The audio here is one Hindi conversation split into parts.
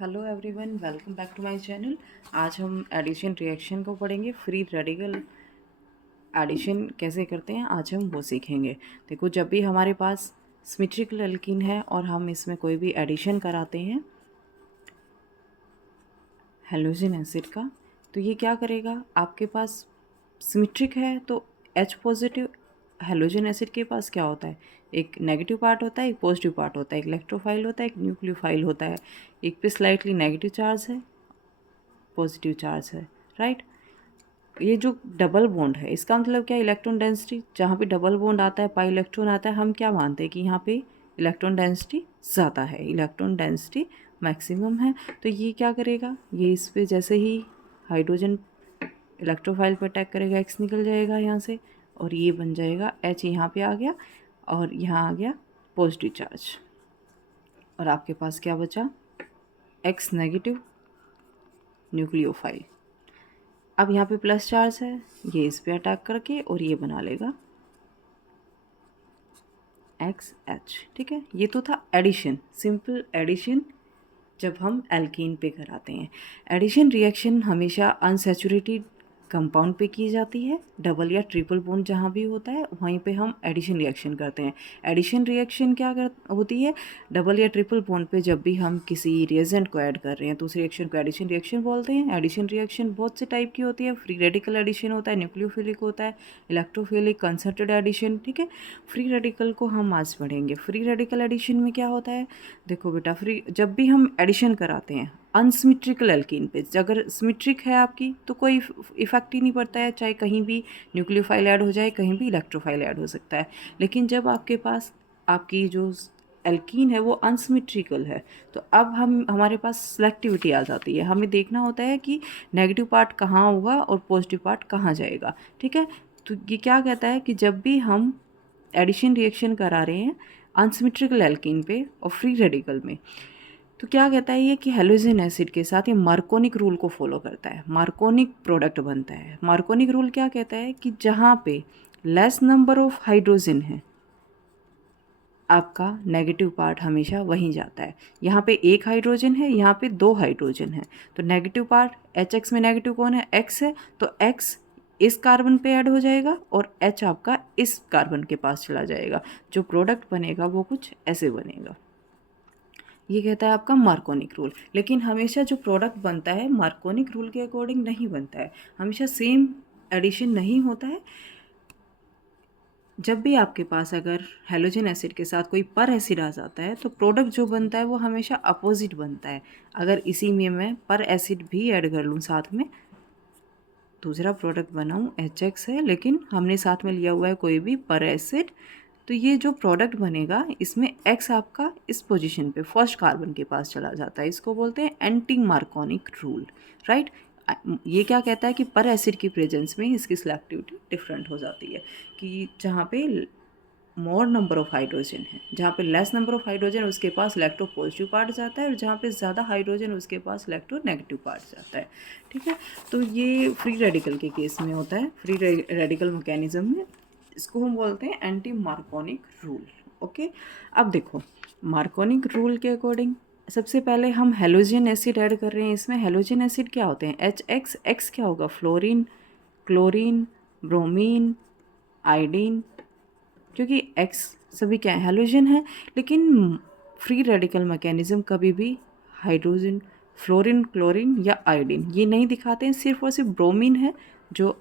Hello everyone, welcome back to my channel. आज हम एडिशन रिएक्शन को पढ़ेंगे। फ्री रेडिकल एडिशन कैसे करते हैं आज हम वो सीखेंगे। देखो, जब भी हमारे पास सिमेट्रिकल एल्कीन है और हम इसमें कोई भी एडिशन कराते हैं हेलोजन एसिड का, तो ये क्या करेगा, आपके पास सिमेट्रिक है तो H पॉजिटिव हेलोजन एसिड के पास क्या होता है, एक नेगेटिव पार्ट होता है, एक पॉजिटिव पार्ट होता है, एक इलेक्ट्रोफाइल होता है, एक न्यूक्लियोफाइल होता है। एक पे स्लाइटली नेगेटिव चार्ज है, पॉजिटिव चार्ज है, राइट। ये जो डबल बॉन्ड है इसका मतलब क्या, इलेक्ट्रॉन डेंसिटी, जहाँ पे डबल बॉन्ड आता है, पाई इलेक्ट्रॉन आता है, हम क्या मानते हैं कि यहाँ पे इलेक्ट्रॉन डेंसिटी ज़्यादा है, इलेक्ट्रॉन डेंसिटी मैक्सिमम है। तो ये क्या करेगा, ये इस पे जैसे ही हाइड्रोजन इलेक्ट्रोफाइल पर अटैक करेगा, एक्स निकल जाएगा यहाँ से और ये बन जाएगा एच, यहाँ पे आ गया और यहाँ आ गया पॉजिटिव चार्ज, और आपके पास क्या बचा, एक्स नेगेटिव न्यूक्लियोफाइल। अब यहाँ पे प्लस चार्ज है, ये इस पे अटैक करके और ये बना लेगा एक्स एच। ठीक है, ये तो था एडिशन, सिंपल एडिशन जब हम एल्कीन पे कराते हैं। एडिशन रिएक्शन हमेशा अनसैचुरेटेड कंपाउंड पे की जाती है, डबल या ट्रिपल बॉन्ड जहाँ भी होता है वहीं पे हम एडिशन रिएक्शन करते हैं। एडिशन रिएक्शन क्या होती है, डबल या ट्रिपल बॉन्ड पे जब भी हम किसी रिएजेंट को ऐड कर रहे हैं तो उस रिएक्शन को एडिशन रिएक्शन बोलते हैं। एडिशन रिएक्शन बहुत से टाइप की होती है, फ्री रेडिकल एडिशन होता है, न्यूक्लियोफिलिक होता है, इलेक्ट्रोफिलिक, कंसर्टेड एडिशन। ठीक है, फ्री रेडिकल को हम आज पढ़ेंगे। फ्री रेडिकल एडिशन में क्या होता है, देखो बेटा, फ्री जब भी हम एडिशन कराते हैं अनसिमेट्रिकल एल्कीन पे, अगर सिमेट्रिक है आपकी तो कोई इफेक्ट ही नहीं पड़ता है, चाहे कहीं भी न्यूक्लियोफाइल ऐड हो जाए, कहीं भी इलेक्ट्रोफाइल ऐड हो सकता है। लेकिन जब आपके पास आपकी जो एल्कीन है वो अनसिमेट्रिकल है, तो अब हमारे पास सिलेक्टिविटी आ जाती है। हमें देखना होता है कि नेगेटिव पार्ट कहाँ होगा और पॉजिटिव पार्ट कहाँ जाएगा। ठीक है, तो ये क्या कहता है कि जब भी हम एडिशन रिएक्शन करा रहे हैं अनसिमेट्रिकल एल्कीन पे और फ्री रेडिकल में, तो क्या कहता है ये कि हेलोजन एसिड के साथ ये मार्कोनिक रूल को फॉलो करता है, मार्कोनिक प्रोडक्ट बनता है। मार्कोनिक रूल क्या कहता है कि जहाँ पे लेस नंबर ऑफ हाइड्रोजन है, आपका नेगेटिव पार्ट हमेशा वहीं जाता है। यहाँ पे एक हाइड्रोजन है, यहाँ पे दो हाइड्रोजन है, तो नेगेटिव पार्ट एच एक्स में नेगेटिव कौन है, एक्स है, तो एक्स इस कार्बन पे ऐड हो जाएगा और एच आपका इस कार्बन के पास चला जाएगा। जो प्रोडक्ट बनेगा वो कुछ ऐसे बनेगा। ये कहता है आपका मार्कोनिक रूल। लेकिन हमेशा जो प्रोडक्ट बनता है मार्कोनिक रूल के अकॉर्डिंग नहीं बनता है, हमेशा सेम एडिशन नहीं होता है। जब भी आपके पास अगर हेलोजन एसिड के साथ कोई पर एसिड आ जाता है तो प्रोडक्ट जो बनता है वो हमेशा अपोजिट बनता है। अगर इसी में मैं पर एसिड भी ऐड कर लूँ साथ में, दूसरा प्रोडक्ट बनाऊँ एच एक्स है, लेकिन हमने साथ में लिया हुआ है कोई भी पर एसिड, तो ये जो प्रोडक्ट बनेगा इसमें एक्स आपका इस पोजीशन पे फर्स्ट कार्बन के पास चला जाता है। इसको बोलते हैं एंटी मार्कोनिक रूल, राइट। ये क्या कहता है कि पर एसिड की प्रेजेंस में इसकी सिलेक्टिविटी डिफरेंट हो जाती है, कि जहाँ पे मोर नंबर ऑफ हाइड्रोजन है, जहाँ पे लेस नंबर ऑफ हाइड्रोजन उसके पास इलेक्ट्रो पॉजिटिव पार्ट जाता है, और जहाँ पे ज़्यादा हाइड्रोजन उसके पास इलेक्ट्रो नेगेटिव पार्ट जाता है। ठीक है, तो ये फ्री रेडिकल के केस में होता है, फ्री रेडिकल मैकेनिज्म में। इसको हम बोलते हैं एंटी मार्कोनिक रूल। ओके, अब देखो मार्कोनिक रूल के अकॉर्डिंग सबसे पहले हम हेलोजन एसिड ऐड कर रहे हैं। इसमें हेलोजन एसिड क्या होते हैं, एच एक्स, एक्स क्या होगा, फ्लोरीन, क्लोरीन, ब्रोमीन, आयोडीन, क्योंकि एक्स सभी क्या है, हेलोजन है। लेकिन फ्री रेडिकल मैकेनिज्म कभी भी हाइड्रोजन, फ्लोरीन, क्लोरीन या आयोडीन ये नहीं दिखाते हैं, सिर्फ और सिर्फ ब्रोमीन है जो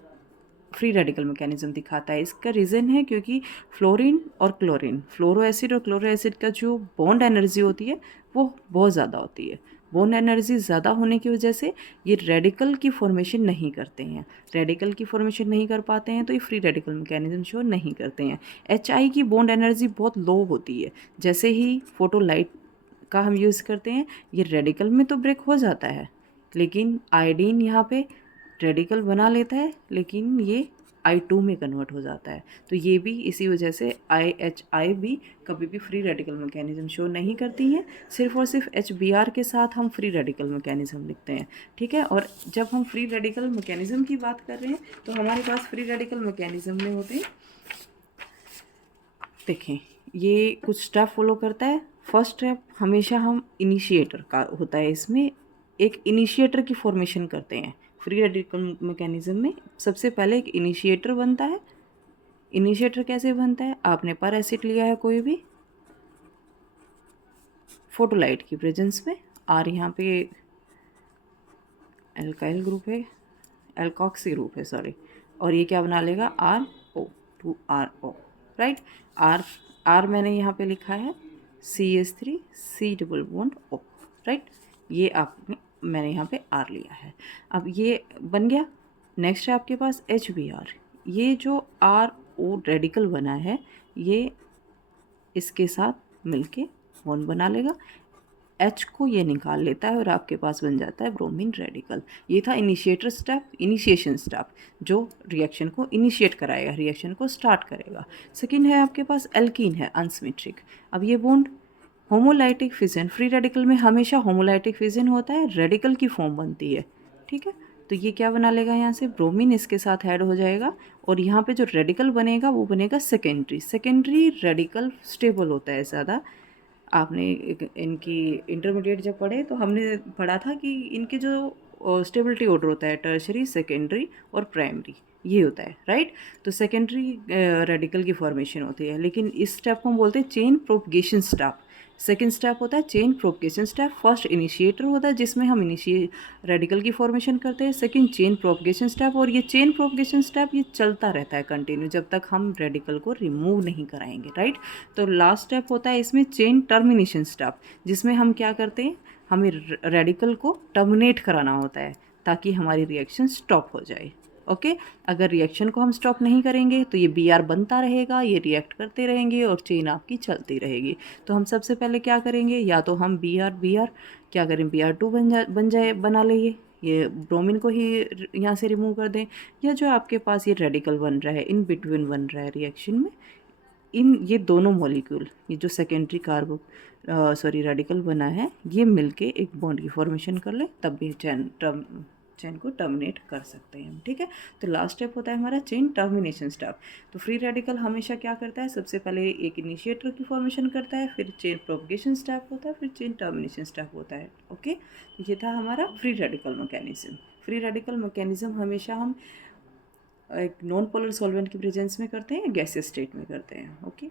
फ्री रेडिकल मैकेनिज्म दिखाता है। इसका रीज़न है क्योंकि फ्लोरीन और क्लोरीन, फ्लोरो एसिड और क्लोरो एसिड का जो बॉन्ड एनर्जी होती है वो बहुत ज़्यादा होती है। बॉन्ड एनर्जी ज़्यादा होने की वजह से ये रेडिकल की फॉर्मेशन नहीं करते हैं, रेडिकल की फॉर्मेशन नहीं कर पाते हैं, तो ये फ्री रेडिकल मैकेनिज्म शो नहीं करते हैं। एच आई की बॉन्ड एनर्जी बहुत लो होती है, जैसे ही फोटो लाइट का हम यूज़ करते हैं ये रेडिकल में तो ब्रेक हो जाता है, लेकिन आयोडीन यहाँ पे रेडिकल बना लेता है लेकिन ये I2 में कन्वर्ट हो जाता है। तो ये भी इसी वजह से IHI भी कभी भी फ्री रेडिकल मैकेनिज्म शो नहीं करती हैं, सिर्फ और सिर्फ HBr के साथ हम फ्री रेडिकल मैकेनिज्म लिखते हैं। ठीक है, और जब हम फ्री रेडिकल मैकेनिज्म की बात कर रहे हैं तो हमारे पास फ्री रेडिकल मैकेनिज्म में होते हैं, देखें ये कुछ स्टेप फॉलो करता है। फर्स्ट स्टेप हमेशा हम इनिशिएटर का होता है, इसमें एक इनिशिएटर की फॉर्मेशन करते हैं। फ्री रेडिकल मैकेनिज्म में सबसे पहले एक इनिशिएटर बनता है। इनिशिएटर कैसे बनता है? आपने पर एसिड लिया है कोई भी फोटोलाइट की प्रेजेंस में, और यहाँ पे एल्काइल ग्रुप है, एल्कॉक्सी ग्रुप है सॉरी, और ये क्या बना लेगा? R2RO, right. आर आर मैंने यहाँ पे लिखा है CH3C double bond O, right. ये आपने मैंने यहाँ पे R लिया है। अब ये बन गया। नेक्स्ट है आपके पास HBr। ये जो RO रेडिकल बना है ये इसके साथ मिलके बॉन्ड बना लेगा, H को ये निकाल लेता है और आपके पास बन जाता है ब्रोमीन रेडिकल। ये था इनिशिएटर स्टेप, इनिशिएशन स्टेप, जो रिएक्शन को इनिशिएट कराएगा, रिएक्शन को स्टार्ट करेगा। सेकंड है आपके पास एल्कीन है, अनसिमेट्रिक। अब ये bond homolytic fission, free radical में हमेशा होमोलाइटिक फिजन होता है, रेडिकल की फॉर्म बनती है, ठीक है। तो ये क्या बना लेगा? यहाँ से ब्रोमीन इसके साथ ऐड हो जाएगा और यहाँ पे जो रेडिकल बनेगा वो बनेगा सेकेंडरी। सेकेंडरी रेडिकल स्टेबल होता है ज़्यादा। आपने इनकी इंटरमीडिएट जब पढ़े तो हमने पढ़ा था कि इनके जो स्टेबिलिटी ऑर्डर होता है टर्शरी, सेकेंडरी और प्राइमरी, ये होता है, राइट। तो सेकेंडरी रेडिकल की फॉर्मेशन होती है, लेकिन इस स्टेप को हम बोलते हैं chain propagation step. Second step होता है chain propagation step. First initiator होता है जिसमें हम रेडिकल की फॉर्मेशन करते हैं। सेकेंड चेन प्रोपगेशन स्टेप, और ये चेन प्रोपगेशन स्टेप ये चलता रहता है कंटिन्यू जब तक हम रेडिकल को रिमूव नहीं कराएंगे, राइट। तो लास्ट स्टेप होता है इसमें चेन टर्मिनेशन स्टेप, जिसमें हम क्या करते हैं, हमें रेडिकल को टर्मिनेट कराना होता है ताकि हमारी रिएक्शन स्टॉप हो जाए। ओके, अगर रिएक्शन को हम स्टॉप नहीं करेंगे तो ये Br बनता रहेगा, ये रिएक्ट करते रहेंगे और चेन आपकी चलती रहेगी। तो हम सबसे पहले क्या करेंगे, या तो हम Br क्या करें, Br2 बना लेंगे, ये ब्रोमीन को ही यहाँ से रिमूव कर दें, या जो आपके पास ये रेडिकल बन रहा है, इन बिटवीन बन रहा है रिएक्शन में, ये दोनों मॉलिक्यूल, ये जो सेकेंडरी रेडिकल बना है, ये मिलके एक बॉन्ड की फॉर्मेशन कर ले, तब भी चेन को टर्मिनेट कर सकते हैं हम, ठीक है। तो लास्ट स्टेप होता है हमारा चेन टर्मिनेशन स्टेप। तो फ्री रेडिकल हमेशा क्या करता है, सबसे पहले एक इनिशिएटर की फॉर्मेशन करता है, फिर चेन प्रोपगेशन स्टेप होता है, फिर चेन टर्मिनेशन स्टेप होता है। ओके, ये था हमारा free radical mechanism. Free radical mechanism हमेशा हम एक नॉन पोलर सॉल्वेंट की प्रेजेंस में करते हैं, गैसियस स्टेट में करते हैं। ओके।